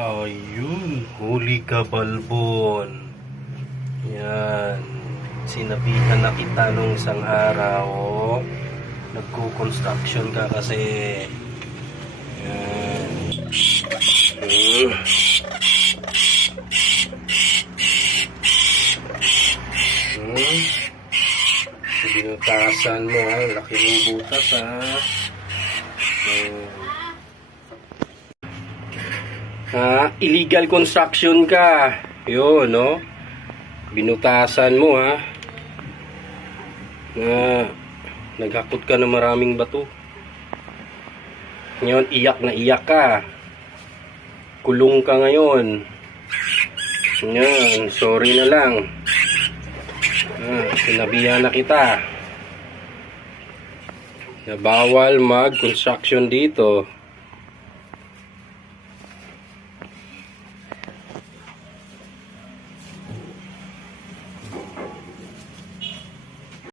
Ayun, huli ka balbon. Yan. Sinabihan na kita nung isang araw. Nagko-construction ka kasi. Yan. Hmm. Hmm. Binutasan mo ha. Laki ng butas ha. Hmm. Ha, illegal construction ka. Yun, no? Binutasan mo, ha? Na, naghakot ka ng maraming bato. Ngayon, iyak na iyak ka. Kulong ka ngayon. Yan, sorry na lang. Ah, sinabihan na kita. Na bawal mag-construction dito.